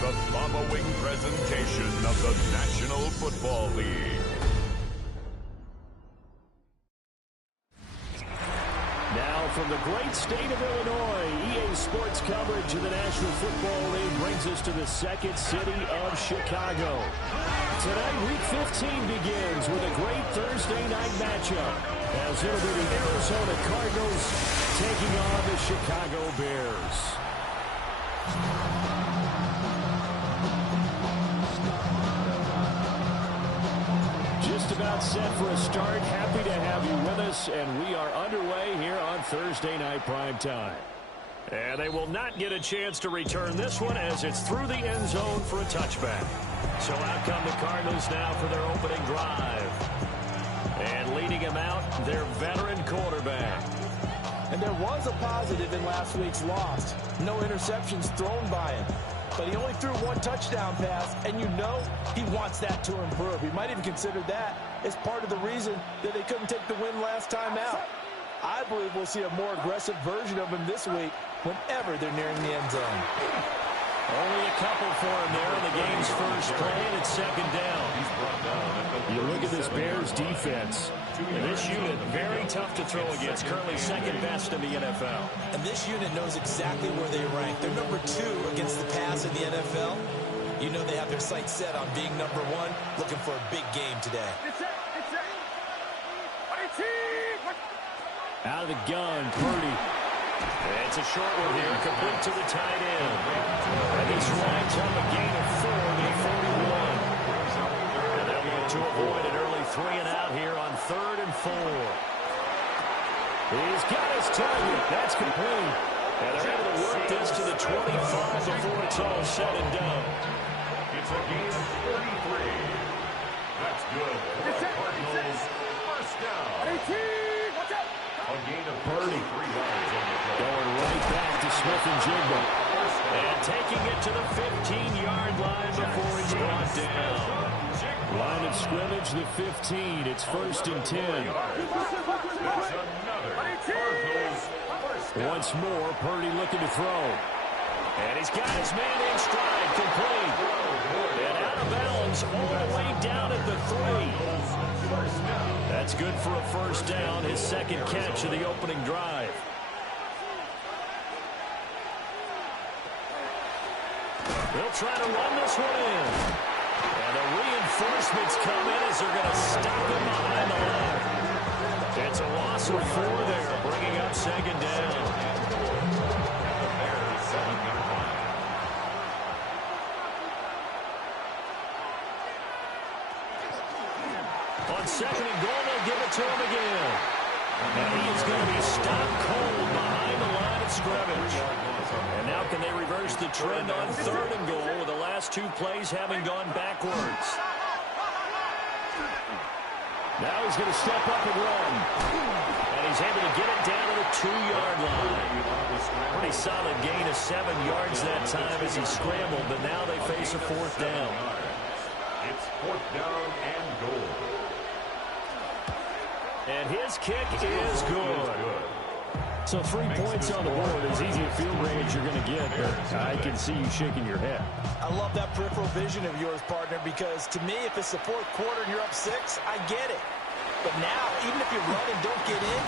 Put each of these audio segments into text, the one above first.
the following presentation of the National Football League. Now from the great state of Illinois, EA Sports coverage of the National Football League brings us to the second city of Chicago. Tonight, Week 15 begins with a great Thursday night matchup, as it'll be the Arizona Cardinals taking on the Chicago Bears. Just about set for a start. Happy to have you with us, and we are underway here on Thursday Night Primetime. And they will not get a chance to return this one as it's through the end zone for a touchback. So out come the Cardinals now for their opening drive. And leading him out, their veteran quarterback. And there was a positive in last week's loss. No interceptions thrown by him. But he only threw one touchdown pass, and you know he wants that to improve. He might even consider that as part of the reason that they couldn't take the win last time out. I believe we'll see a more aggressive version of him this week whenever they're nearing the end zone. Only a couple for him there in the game's first play, and it's second down. You look at this Bears defense, and this unit, very tough to throw against, currently second best in the NFL. And this unit knows exactly where they rank. They're number 2 against the pass in the NFL. You know they have their sights set on being number 1, looking for a big game today. Out of the gun, Purdy. It's a short one here, complete to the tight end. And this winds up a gain of 4 to 41. And they'll look to avoid an early 3-and-out here on 3rd and 4. He's got his target. That's complete. And they're able to work this to the 25 before it's all said and done. It's a gain of 33. That's good for the Cardinals. First down. A gain of 33 yards on the play. Going right back to Smith-Njigba. And taking it to the 15-yard line before he's brought down. Line of scrimmage, the 15. It's 1st and 10. Once more, Purdy looking to throw. And he's got his man in stride, complete. And out of bounds all the way down at the 3. That's good for a first down, his second catch of the opening drive. They'll try to run this one in. And the reinforcements come in as they're going to stop him behind the line. It's a loss of 4 there, bringing up second down. On 2nd and goal, they'll give it to him again. And he is going to be stopped cold behind the line of scrimmage. And now can they reverse the trend on 3rd and goal with the last 2 plays having gone backwards? Now he's going to step up and run. And he's able to get it down to the 2-yard line. Pretty solid gain of 7 yards that time as he scrambled, but now they face a 4th down. It's 4th down and goal. And his kick is good. So 3 points on the board, as easy a field goal as you're going to get, but I can see you shaking your head. I love that peripheral vision of yours, partner, because to me, if it's the 4th quarter and you're up 6, I get it. But now, even if you run and don't get in,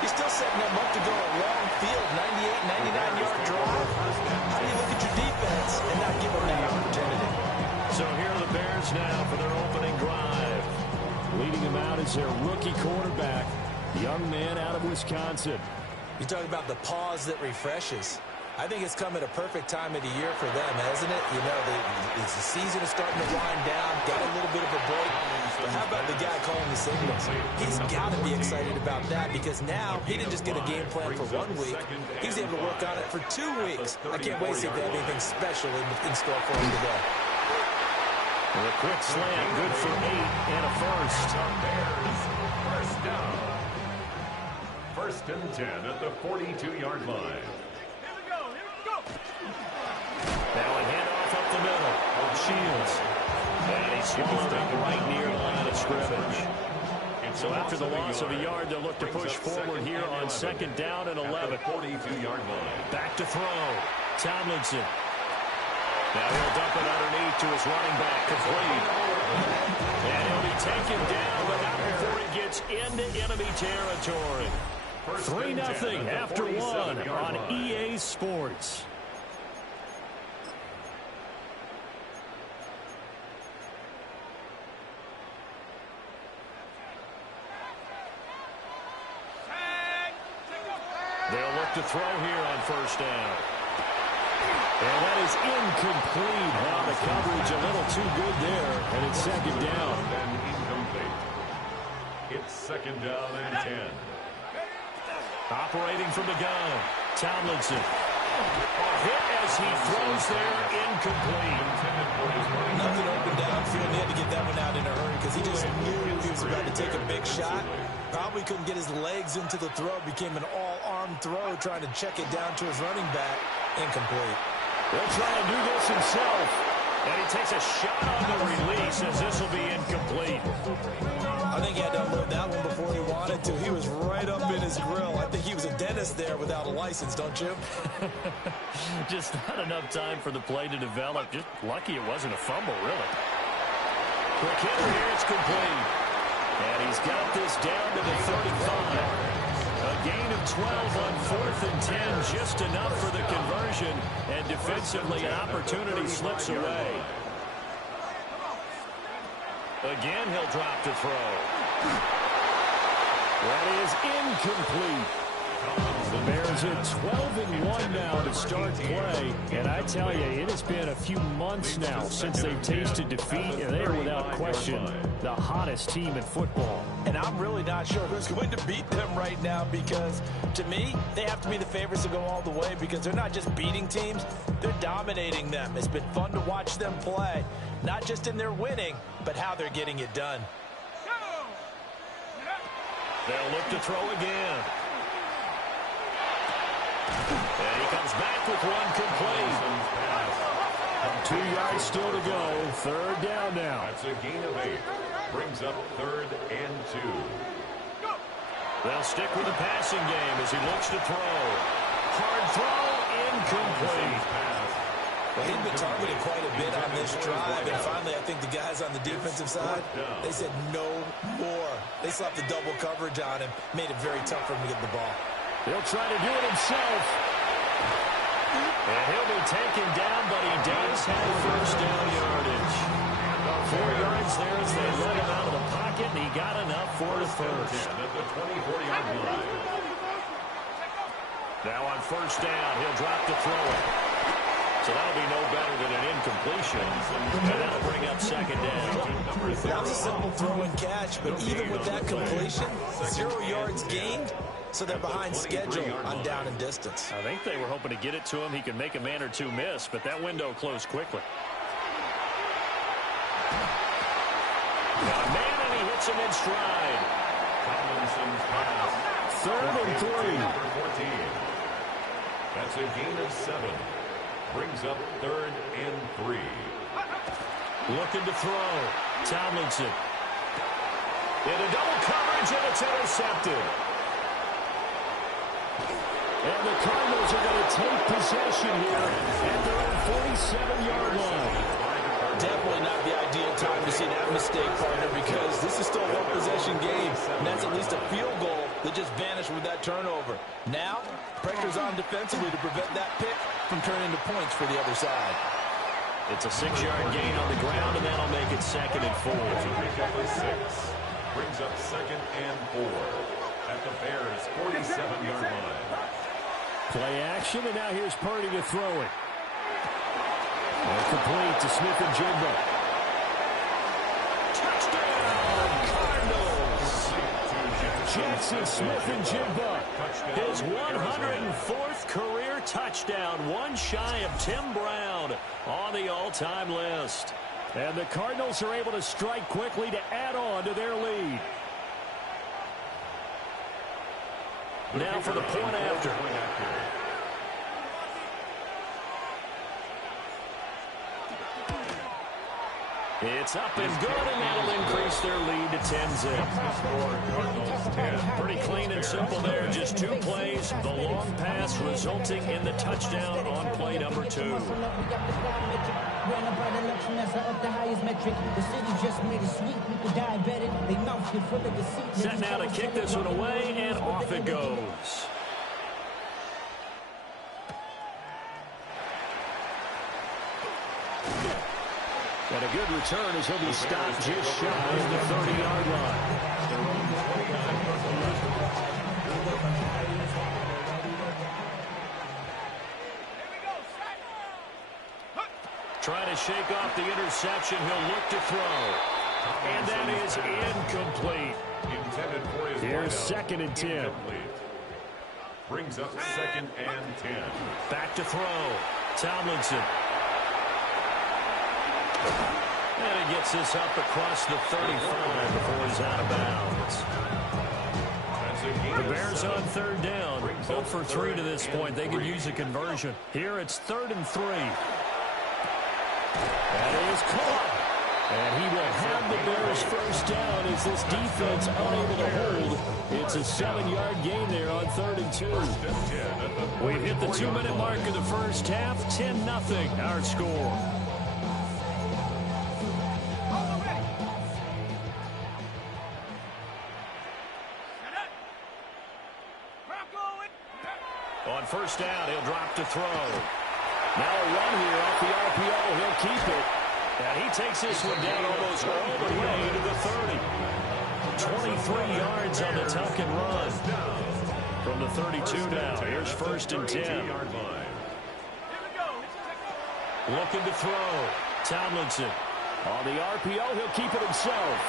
you're still setting them up to go a long field, 98, 99-yard drive. How do you look at your defense and not give them that opportunity? So here are the Bears now for their opening drive. Leading them out is their rookie quarterback, young man out of Wisconsin. You're talking about the pause that refreshes. I think it's come at a perfect time of the year for them, hasn't it? You know, the season is starting to wind down, got a little bit of a break. But how about the guy calling the signals? He's got to be excited about that because now he didn't just get a game plan for 1 week. He's able to work on it for 2 weeks. I can't wait to see if they have anything special in store for him today. A quick slant, good for 8 and a first. Bears, first down. 1st and 10 at the 42-yard line. Now a handoff up the middle. Shields. And he swallowed it right near the line of scrimmage. So after the loss of a yard, they'll look to push forward here on 2nd down and 11. 42-yard line. Back to throw. Tomlinson. Now he'll dump it underneath to his running back, complete. And he'll be taken down, but not before he gets into enemy territory. 3-0 after one on EA Sports. They'll look to throw here on first down. And that is incomplete. Now the coverage a little too good there, and it's second down. And incomplete. It's second down and 10. Operating from the gun, Tomlinson. A hit as he throws there, incomplete. Nothing open downfield. He had to get that one out in a hurry because he just knew he was about to take a big shot. Probably couldn't get his legs into the throw. Became an all-arm throw, trying to check it down to his running back. Incomplete. He'll try to do this himself. And he takes a shot on the release as this will be incomplete. I think he had to unload that one before he wanted to. He was right up in his grill. I think he was a dentist there without a license, don't you? Just not enough time for the play to develop. Just lucky it wasn't a fumble, really. Quick hitter here, it's complete. And he's got this down to the 35. A gain of 12 on 4th and 10, just enough for the conversion. And defensively, an opportunity slips away. Again, he'll drop to throw. That is incomplete. The Bears are 12-1 now to start play. And I tell you, it has been a few months now since they've tasted defeat, and they are without question the hottest team in football. And I'm really not sure who's going to beat them right now because, to me, they have to be the favorites to go all the way because they're not just beating teams, they're dominating them. It's been fun to watch them play, not just in their winning, but how they're getting it done. They'll look to throw again. And he comes back with one complete. 2 yards still to go. Third down now. That's a gain of 8. Brings up 3rd and 2. They'll stick with the passing game as he looks to throw. Hard throw, incomplete. Well, he'd been targeted quite a bit on this drive, and finally I think the guys on the defensive side, they said no more. They slapped the double coverage on him, made it very tough for him to get the ball. He'll try to do it himself. And he'll be taken down, but he does have first down yardage. 4 yards there as they let him out of the pocket, and he got enough for the first. At the 20-40-yard line. Now on first down, he'll drop to throw it. So that'll be no better than an incompletion. And that'll bring up second down. That was a simple throw and catch, but even with that completion, 0 yards gained, so they're behind schedule on down and distance. I think they were hoping to get it to him. He could make a man or two miss, but that window closed quickly. Got a man, and he hits him in stride. Tomlinson's pass. 3rd and 3. Number 14. That's a gain of 7. Brings up 3rd and 3. Looking to throw. Tomlinson. Into double coverage, and it's intercepted. And the Cardinals are going to take possession here at their own 47-yard line. Definitely not the ideal time to see that mistake, partner, because this is still a one-possession game, and that's at least a field goal that just vanished with that turnover. Now, pressure's on defensively to prevent that pick from turning into points for the other side. It's a 6-yard gain on the ground, and that'll make it 2nd and 4. Brings up 2nd and 4 at the Bears' 47-yard line. Play action, and now here's Purdy to throw it. And complete to Smith and Jigba. Touchdown, Cardinals! Jackson Smith and Jigba. His 104th career touchdown, one shy of Tim Brown on the all-time list. And the Cardinals are able to strike quickly to add on to their lead. Now for the point after. It's up and good, and that'll increase their lead to 10-zip. Pretty clean and simple there. Just 2 plays. The long pass resulting in the touchdown on play number 2. Set now to kick this one away, and off it goes. And a good return as he'll be stopped just shy of the 30-yard line. Trying to shake off the interception. He'll look to throw. And that is incomplete. Here's 2nd and 10. Brings up 2nd and 10. Back to throw. Tomlinson. And he gets this up across the 35 before he's out of bounds. The Bears on 3rd down. 0 for 3 to this point. They could use a conversion. Here it's 3rd and 3. That is caught. And he will have the Bears first down as this defense unable to hold. It's a 7-yard gain there on 3rd and 2. We've hit the 2-minute mark of the first half. 10-0 our score. On 1st down, he'll drop to throw. Now a run here off the RPO. He'll keep it. And he takes this one down almost all the way to the 30. 23 yards on the tuck and run. From the 32 now. Here's 1st and 10. Looking to throw. Tomlinson. On the RPO, he'll keep it himself.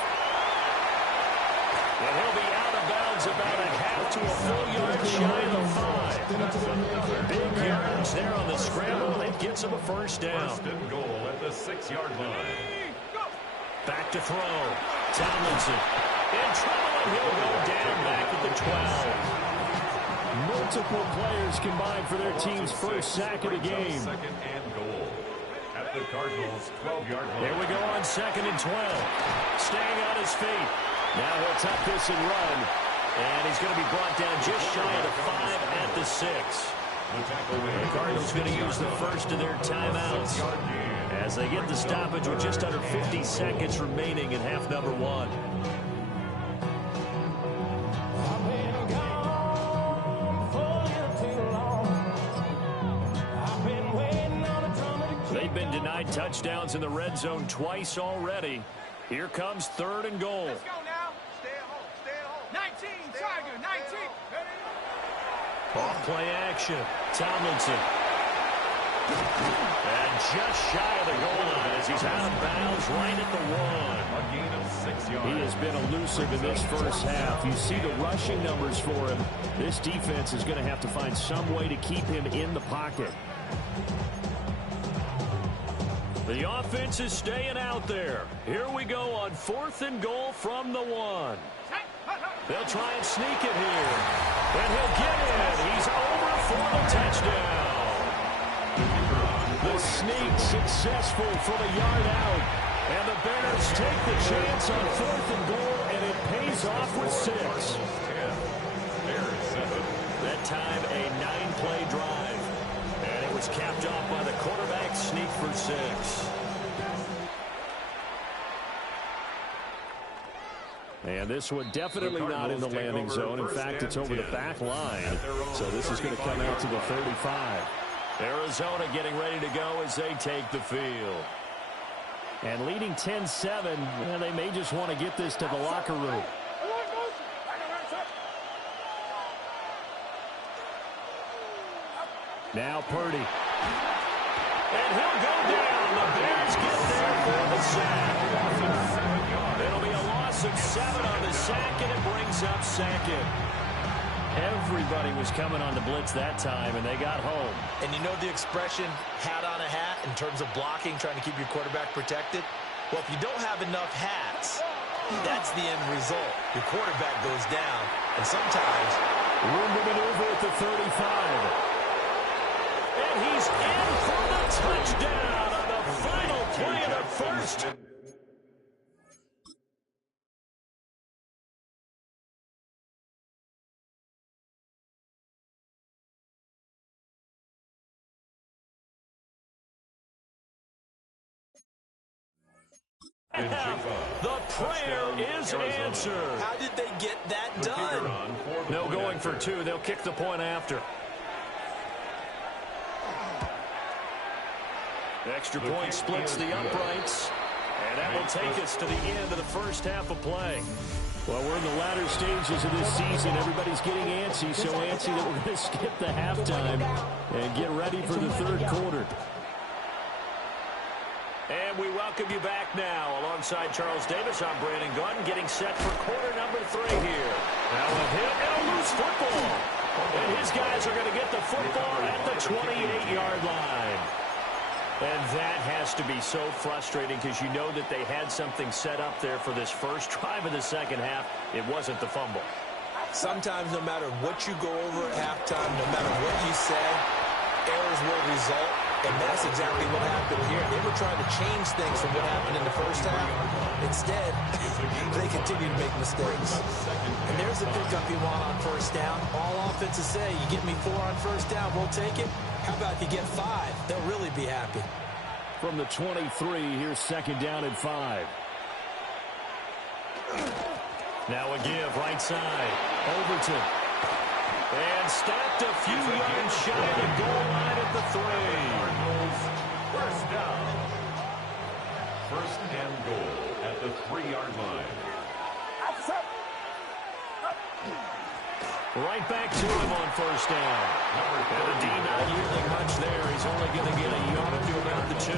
And he'll be out of bounds about a half to a full yard shy of the 5. Big yards there on the scramble, and it gets him a first down. 1st and goal at the 6-yard line. Back to throw. Tomlinson. In trouble, and he'll go down back at the 12. Multiple players combined for their team's first sack of the game. 2nd and goal at the Cardinals' 12-yard line. Here we go on 2nd and 12. Staying on his feet. Now he'll tuck this and run. And he's going to be brought down just shy of the 5 at the 6. The Cardinals going to use the first of their timeouts as they get the stoppage with just under 50 seconds remaining in half number 1. They've been denied touchdowns in the red zone twice already. Here comes 3rd and goal. Let's go now. Stay at home. Stay at home. 19, Tiger, 19. Off play action. Tomlinson. And just shy of the goal line as he's out of bounds right at the 1. A gain of 6 yards. He has been elusive in this first half. You see the rushing numbers for him. This defense is going to have to find some way to keep him in the pocket. The offense is staying out there. Here we go on 4th and goal from the 1. They'll try and sneak it here. And he'll get in. He's over for the touchdown. The sneak successful from a yard out. And the Bears take the chance on 4th and goal, and it pays off with 6. That time a 9-play drive. And it was capped off by the quarterback sneak for 6. And this one definitely not in the landing zone. In fact, it's over the back line. So this is going to come out to the 35. Arizona getting ready to go as they take the field. And leading 10-7, well, they may just want to get this to the locker room. Now Purdy. And he'll go down. The Bears get there for the sack. It'll be a loss of 7 on the sack, and it brings up 2nd. Everybody was coming on the blitz that time, and they got home. And you know the expression, hat on a hat, in terms of blocking, trying to keep your quarterback protected? Well, if you don't have enough hats, that's the end result. Your quarterback goes down, and sometimes room to maneuver at the 35. And he's in for the touchdown on the final play of the first. The prayer is answered. How did they get that done? No going for two. They'll kick the point after. Extra point splits the uprights. And that will take us to the end of the first half of play. Well, we're in the latter stages of this season. Everybody's getting antsy, so antsy that we're going to skip the halftime and get ready for the third quarter. And we welcome you back now. Alongside Charles Davis, I'm Brandon Gaudin, getting set for quarter number 3 here. Now a hit and a loose football. And his guys are going to get the football at the 28-yard line. And that has to be so frustrating because you know that they had something set up there for this first drive of the second half. It wasn't the fumble. Sometimes no matter what you go over at halftime, no matter what you say, errors will result. And that's exactly what happened here. They were trying to change things from what happened in the first half. Instead, they continue to make mistakes. And there's the pickup you want on first down. All offenses say, you get me 4 on first down, we'll take it. How about you get 5? They'll really be happy. From the 23, here's second down and 5. Now a give, right side. Overton. And stopped a few yards shy of the goal line at the 3. First down. First and goal at the 3-yard line. Right back to him on first down. And the D not yielding much there. He's only going to get a yard to about the 2.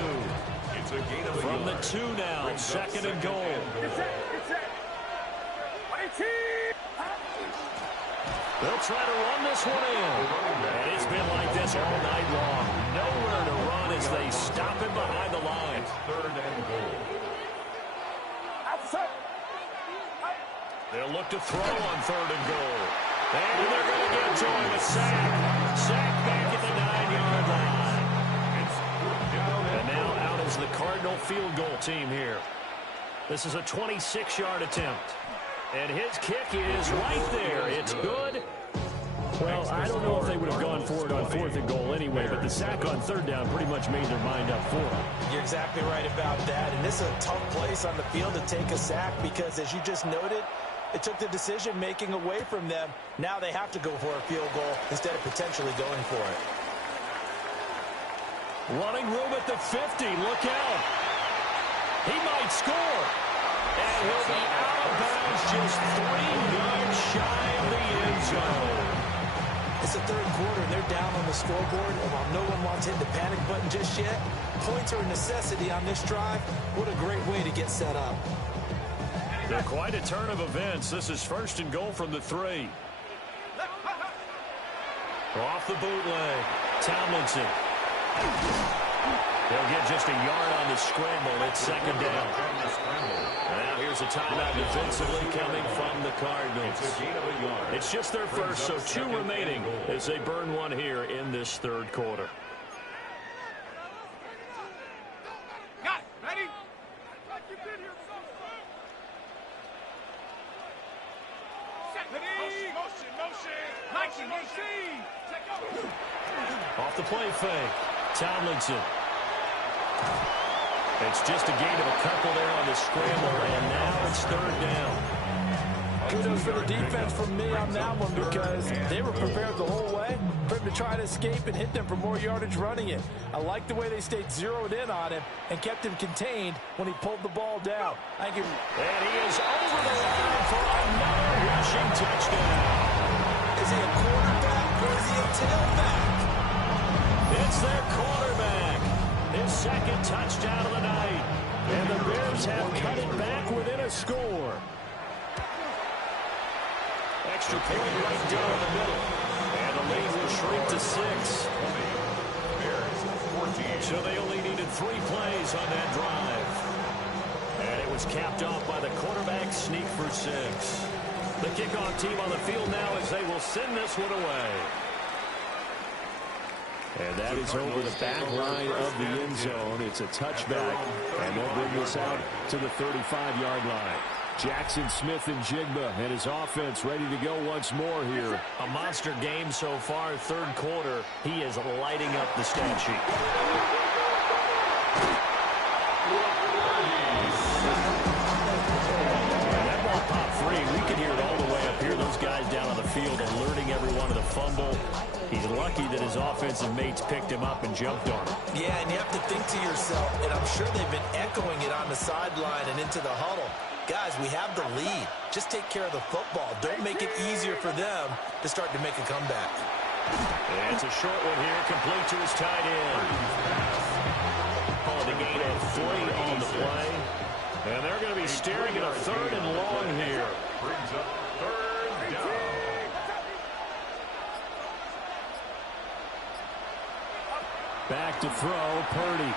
It's a gain of a From the yard. 2 now, second and goal. They'll try to run this one in. And it's been like this all night long. Nowhere to run as they stop him behind the line. Third and goal. They'll look to throw on third and goal. And they're going to get to him. A sack. Sack back at the 9-yard line. And now out is the Cardinal field goal team here. This is a 26-yard attempt. And his kick is right there. It's good. Well, I don't know if they would have gone for it on 4th and goal anyway, but the sack on 3rd down pretty much made their mind up for it. You're exactly right about that. And this is a tough place on the field to take a sack because, as you just noted, it took the decision-making away from them. Now they have to go for a field goal instead of potentially going for it. Running room at the 50. Look out. He might score. And he'll be out of bounds just 3 yards shy of the end zone. It's the third quarter, and they're down on the scoreboard. And while no one wants to hit the panic button just yet, points are a necessity on this drive. What a great way to get set up. They're quite a turn of events. This is first and goal from the 3. Off the bootleg. Tomlinson. They'll get just a yard on the scramble. It's second down. Now here's a timeout defensively coming from the Cardinals. It's just their first, so 2 remaining as they burn one here in this third quarter. Got it. Ready? Motion. Off the play fake. Tomlinson. It's just a gain of a couple there on the scramble, and now it's 3rd down. Kudos for the defense from me on that one because they were prepared the whole way for him to try to escape and hit them for more yardage running it. I like the way they stayed zeroed in on him and kept him contained when he pulled the ball down. And he is over the line for another rushing touchdown. Is he a quarterback or is he a tailback? It's their quarterback. His second touchdown of the night. And the Bears have cut it back within a score. Extra point right down the middle. And the lead will shrink to 6. So they only needed 3 plays on that drive. And it was capped off by the quarterback sneak for 6. The kickoff team on the field now as they will send this one away. And that is over the back line of the end zone. It's a touchback, and they'll bring this out to the 35-yard line. Jackson Smith and Jigba and his offense ready to go once more here. A monster game so far, third quarter. He is lighting up the stat sheet. offensive mates picked him up and jumped on him. Yeah, and you have to think to yourself, and I'm sure they've been echoing it on the sideline and into the huddle. Guys, we have the lead. Just take care of the football. Don't make it easier for them to start to make a comeback. And it's a short one here, complete to his tight end. Calling the gain of 3 on the play. And they're going to be staring at a 3rd and long here. Brings up 3rd down. Back to throw, Purdy.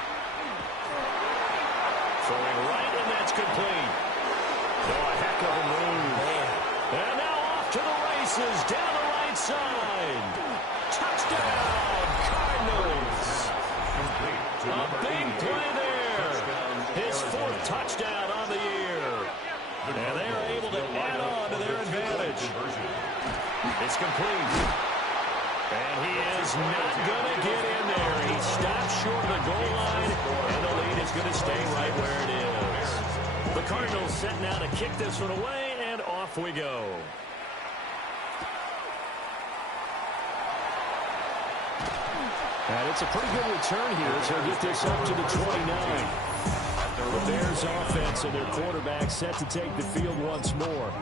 Throwing right, and that's complete. Oh, a heck of a move. And now off to the races, down the right side. Touchdown, Cardinals. A big play there. His 4th touchdown on the year. And they are able to add on to their advantage. It's complete. And he is not going to get in there. He stops short of the goal line, and the lead is going to stay right where it is. The Cardinals set now to kick this one away, and off we go. And it's a pretty good return here as they get this up to the 29. The Bears offense and their quarterback set to take the field once more.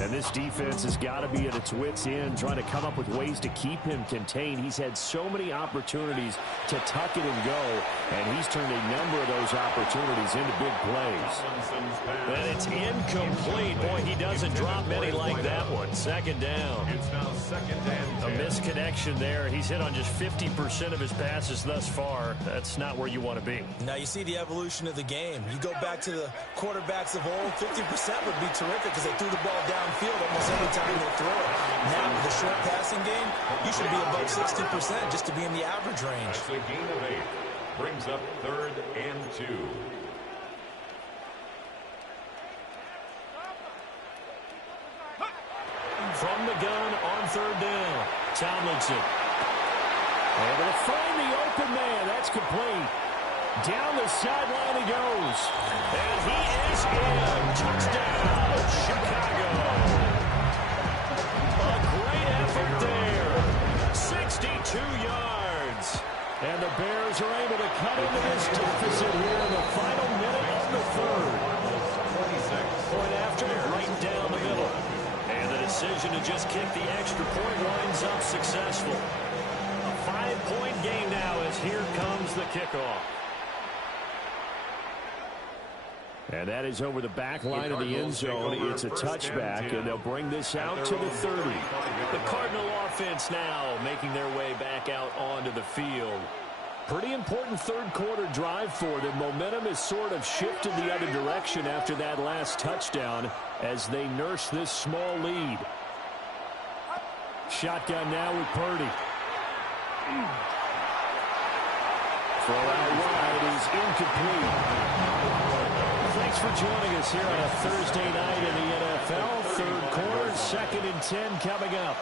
And this defense has got to be at its wits' end, trying to come up with ways to keep him contained. He's had so many opportunities to tuck it and go, and he's turned a number of those opportunities into big plays. And it's incomplete. Boy, he doesn't drop many like that one. 2nd down. It's now 2nd and 10. A misconnection there. He's hit on just 50% of his passes thus far. That's not where you want to be. Now you see the evolution of the game. You go back to the quarterbacks of old, 50% would be terrific because they threw the ball downfield almost every time they throw it. Now with the short passing game, you should be above 60% just to be in the average range. That's a gain of 8. Brings up 3rd and 2. From the gun on 3rd down, Tomlinson. Able to find the open man. That's complete. Down the sideline he goes. And he is in. Touchdown, Chicago. A great effort there. 62 yards. And the Bears are able to cut into this deficit here in the final minute of the 3rd. 26. Point after, right down the middle. And the decision to just kick the extra point winds up successful. A 5-point game now as here comes the kickoff. And that is over the back line of the end zone. It's a touchback, and they'll bring this out to the 30. The Cardinal offense now making their way back out onto the field. Pretty important 3rd quarter drive for them. Momentum has sort of shifted the other direction after that last touchdown as they nurse this small lead. Shotgun now with Purdy. Throw out wide is incomplete. Thanks for joining us here on a Thursday night in the NFL. 3rd quarter, 2nd and 10 coming up.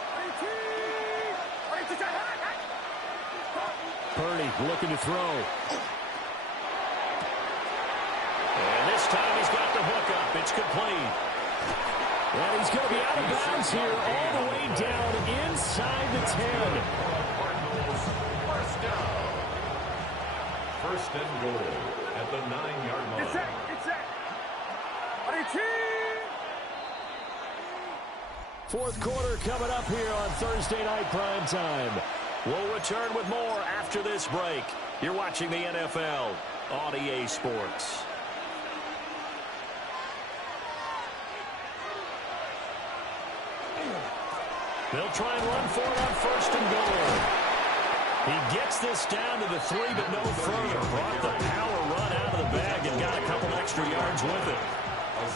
Purdy looking to throw. And this time he's got the hook up. It's complete. And he's going to be out of bounds here all the way down inside the 10. First down. 1st and goal at the 9-yard line. It's set. 4th quarter coming up here on Thursday Night Primetime. We'll return with more after this break. You're watching the NFL on EA Sports. They'll try and run for it on 1st and goal. He gets this down to the 3, but no further. Brought the power run out of the bag and got a couple extra yards with it.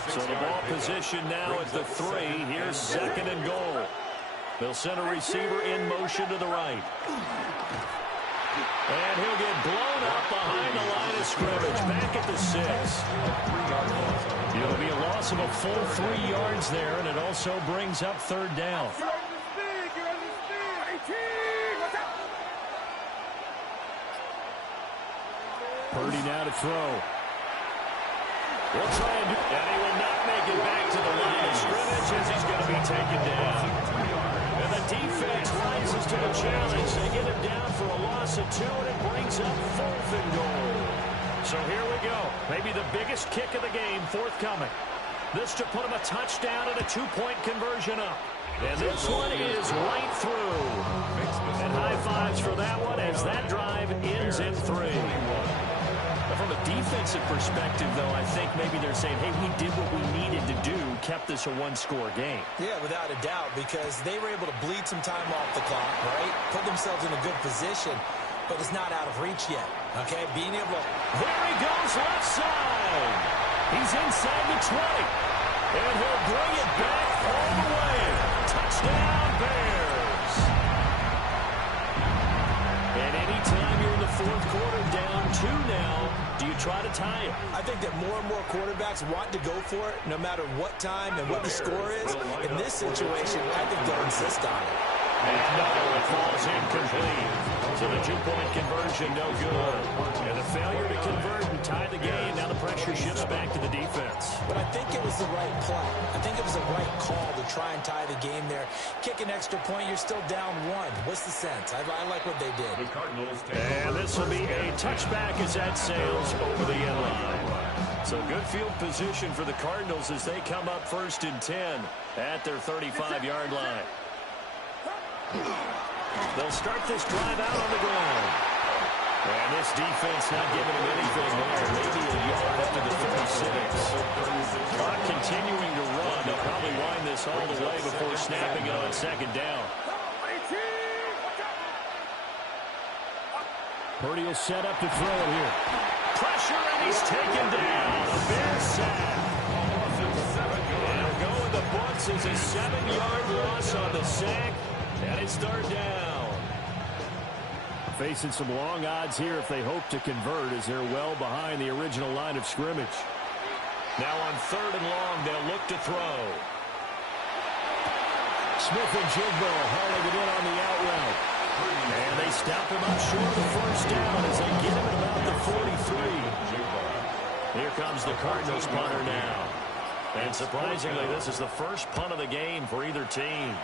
So the ball position now at the 3. Here's 2nd and goal. They'll send a receiver in motion to the right. And he'll get blown up behind the line of scrimmage. Back at the 6. It'll be a loss of a full 3 yards there, and it also brings up 3rd down. Purdy now to throw. We'll try and he will not make it back to the line of scrimmage as he's going to be taken down. And the defense rises to the challenge. They get him down for a loss of 2, and it brings up 4th and goal. So here we go. Maybe the biggest kick of the game forthcoming. This to put him a touchdown and a 2-point conversion up. And this one is right through. And high fives for that one as that drive ends in 3. From a defensive perspective, though, I think maybe they're saying, hey, we did what we needed to do, kept this a one-score game. Yeah, without a doubt, because they were able to bleed some time off the clock, right? Put themselves in a good position, but it's not out of reach yet, okay? Being able to... There he goes, left side. He's inside the 20. And he'll bring it back all the way. Touchdown, Bears. And anytime you're in the 4th quarter, down 2 now, do you try to tie it? I think that more and more quarterbacks want to go for it, no matter what time and what the score is. In this situation, I think they'll insist on it. And it falls incomplete. So the 2-point conversion, no good. And the failure to convert and tie the game. Now the pressure shifts back to the defense. But I think it was the right play. I think it was the right call to try and tie the game there. Kick an extra point, you're still down 1. What's the sense? I like what they did. And this will be a touchback as that sails over the end line. So good field position for the Cardinals as they come up 1st and 10 at their 35-yard line. They'll start this drive out on the ground. And this defense not giving him anything there. Maybe a yard up to the 36. Clock continuing to run. They'll probably wind this all the way before snapping it on 2nd down. Purdy will set up to throw it here. Pressure, and he's taken down. A Bears sack. And it'll go in the books as a 7-yard loss on the sack. And it's 3rd down. Facing some long odds here if they hope to convert as they're well behind the original line of scrimmage. Now on 3rd and long, they'll look to throw. Smith and Jigbo hauling it in on the out route. And they stop him up short of the 1st down as they get him at about the 43. Here comes the Cardinals punter now. And surprisingly, this is the first punt of the game for either team.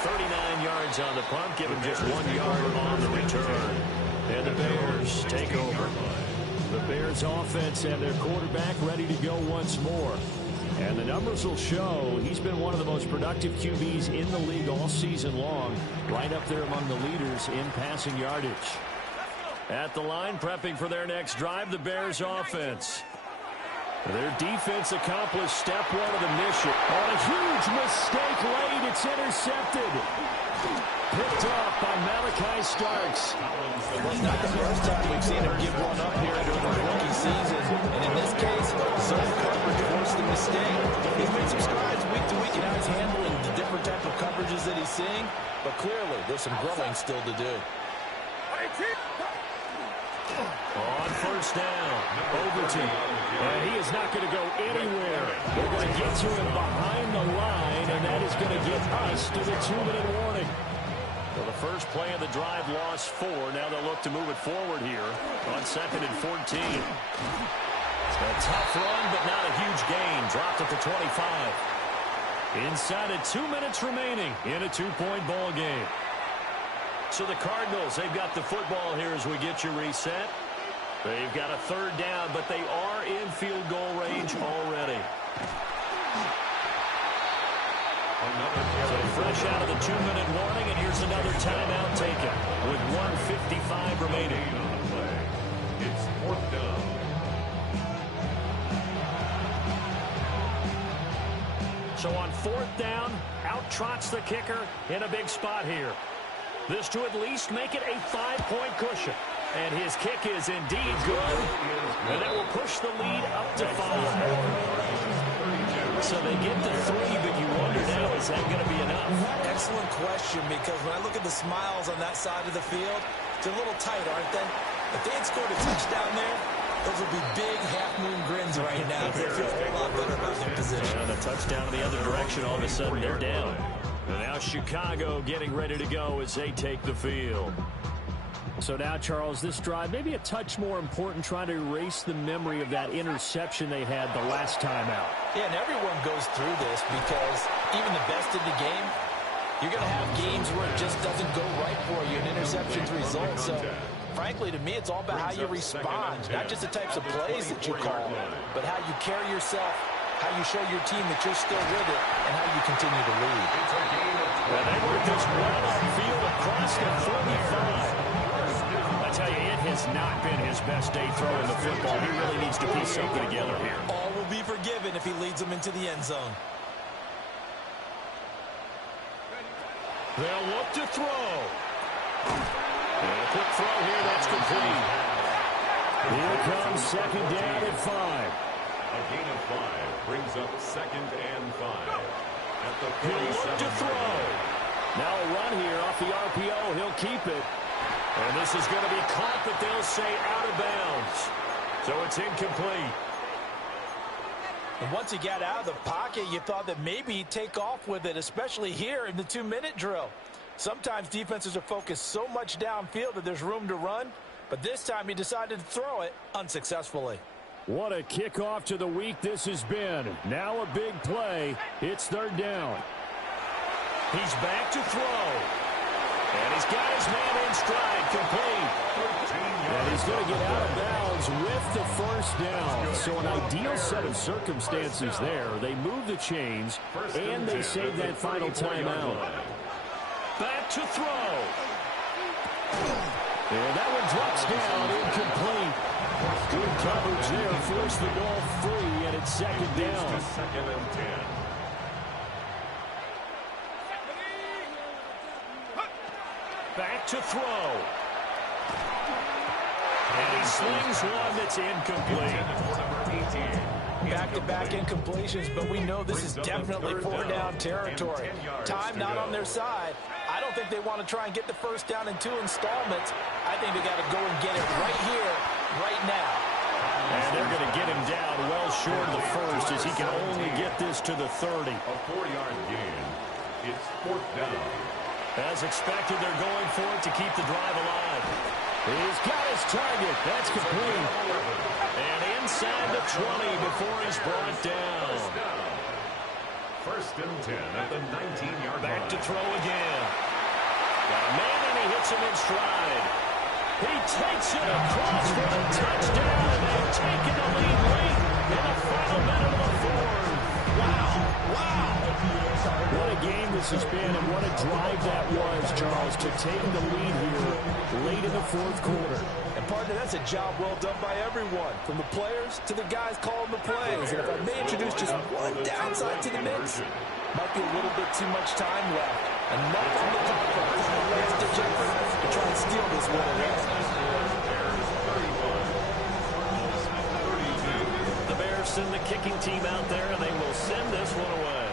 39 yards on the punt, give him just 1 yard on the return. And the Bears take over. The Bears offense and their quarterback ready to go once more. And the numbers will show he's been one of the most productive QBs in the league all season long, right up there among the leaders in passing yardage. At the line, prepping for their next drive, the Bears offense. Their defense accomplished step 1 of the mission. On a huge mistake late, it's intercepted. Picked off by Malachi Starks. Well, it's not the first time we've seen him give one up here during the rookie season. And in this case, zone coverage forced the mistake. He's made some strides week to week in how he's handling the different type of coverages that he's seeing. But clearly, there's some growing still to do. On 1st down, Overton. And he is not going to go anywhere. They're going to get to him behind the line, and that is going to get us to the 2-minute warning. Well, the first play of the drive lost 4. Now they'll look to move it forward here on 2nd and 14. A tough run, but not a huge gain. Dropped at the 25. Inside of 2 minutes remaining in a 2-point ball game. So the Cardinals, they've got the football here as we get you reset. They've got a 3rd down, but they are in field goal range already. So fresh out of the 2-minute warning, and here's another timeout taken with 1:55 remaining. It's 4th down. So on 4th down, out trots the kicker in a big spot here. This to at least make it a 5-point cushion. And his kick is indeed good. And that will push the lead up to 5. So they get to 3, but you wonder now, is that going to be enough? Excellent question, because when I look at the smiles on that side of the field, they're a little tight, aren't they? If they had scored a touchdown there, those would be big half-moon grins right now. They feel a lot better about their position. And a touchdown in the other direction, all of a sudden they're down. And now Chicago getting ready to go as they take the field. So now, Charles, this drive maybe a touch more important, trying to erase the memory of that interception they had the last time out. Yeah, and everyone goes through this because even the best in the game, you're going to have games where it just doesn't go right for you, and interceptions result. So, frankly, to me, it's all about how you respond, not just the types of plays that you call, but how you carry yourself, how you show your team that you're still with it, and how you continue to lead. Well, they work this well upfield across the 45. I tell you, it has not been his best day throwing the football. He really needs to piece something together here. All will be forgiven if he leads them into the end zone. They'll look to throw. And a quick throw here, that's complete. Here comes second down at 5. A gain of 5 brings up 2nd and 5. At the He'll look to throw. Now a run here off the RPO. He'll keep it. And this is going to be caught, but they'll say out of bounds. So it's incomplete. And once he got out of the pocket, you thought that maybe he'd take off with it, especially here in the 2-minute drill. Sometimes defenses are focused so much downfield that there's room to run, but this time he decided to throw it unsuccessful. What a kickoff to the week this has been. Now a big play. It's 3rd down. He's back to throw. And he's got his man in stride, complete. And he's going to get out of bounds with the 1st down. So an ideal set of circumstances there. They move the chains, and they save that final timeout. Back to throw. And that one drops down, incomplete. Good coverage there, forced the ball free, and it's 2nd down. 2nd and 10. Back to throw. And he slings one that's incomplete. Back-to-back incompletions, but we know this is definitely 4-down territory. Time not on their side. I don't think they want to try and get the 1st down in 2 installments. I think they got to go and get it right here, right now. And they're going to get him down well short of the 1st as he can only get this to the 30. A 4-yard gain. It's 4th down. As expected, they're going for it to keep the drive alive. He's got his target. That's complete. And inside the 20 before he's brought down. 1st and 10 at the 19-yard line. Back to throw again. Got a man and he hits him in stride. He takes it across for the touchdown, and they've taken the lead late in the final minute of the 4th. Wow. What a game this has been, and what a drive that was, Charles, to take the lead here late in the 4th quarter. And, partner, that's a job well done by everyone, from the players to the guys calling the plays. And if I may introduce just one downside to the mix, might be a little bit too much time left. Enough on the clock for Lance DeJeffrey to try and steal this one away. The Bears send the kicking team out there, and they will send this one away.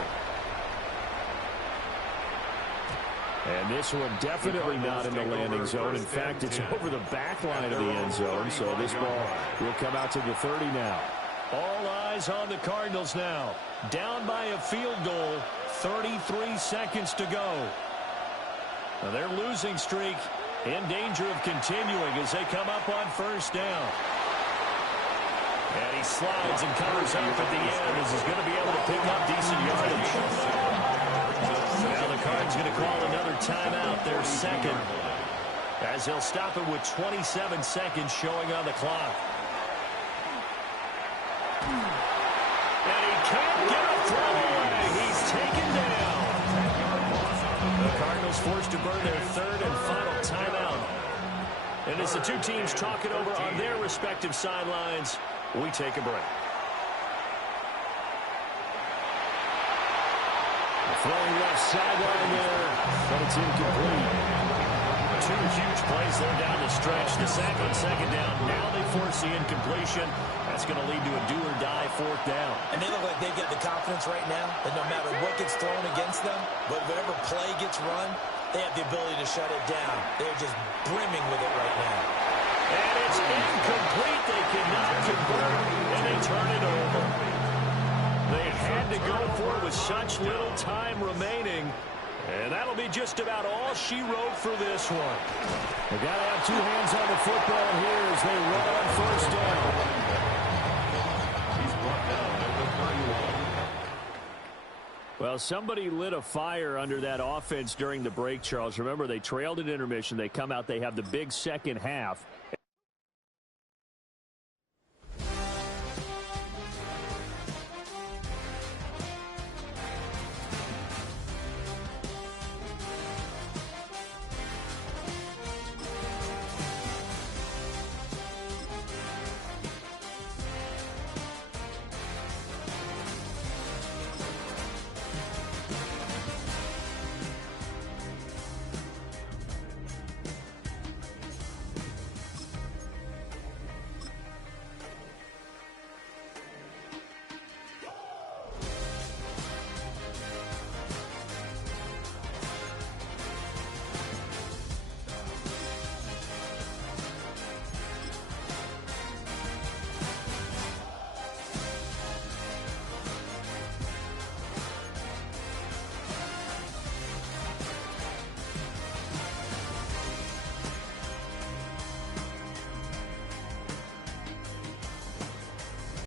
And this one definitely not in the landing zone. In fact, it's over the back line of the end zone, so this ball will come out to the 30 now. All eyes on the Cardinals now. Down by a field goal, 33 seconds to go. Now their losing streak in danger of continuing as they come up on 1st down. And he slides and covers up at the end as he's going to be able to pick up decent yardage. Now the Cards going to call another timeout, their 2nd, as they'll stop it with 27 seconds showing on the clock. And he can't get a throw away. He's taken down. The Cardinals forced to burn their 3rd and final timeout. And as the two teams talk it over on their respective sidelines, we take a break. Throwing left sideline there, but it's incomplete. 2 huge plays there down the stretch. The sack on 2nd down. Now they force the incompletion. That's going to lead to a do-or-die 4th down. And they look like they've got the confidence right now that no matter what gets thrown against them, but whatever play gets run, they have the ability to shut it down. They're just brimming with it right now. And it's incomplete. They cannot convert, and they turn it over. They had to go for it with such little time remaining, And that'll be just about all she wrote for this one. They got to have two hands on the football here as they run on first down. He's brought down number 31. Well, somebody lit a fire under that offense during the break, Charles. Remember, they trailed at intermission. They come out, they have the big second half.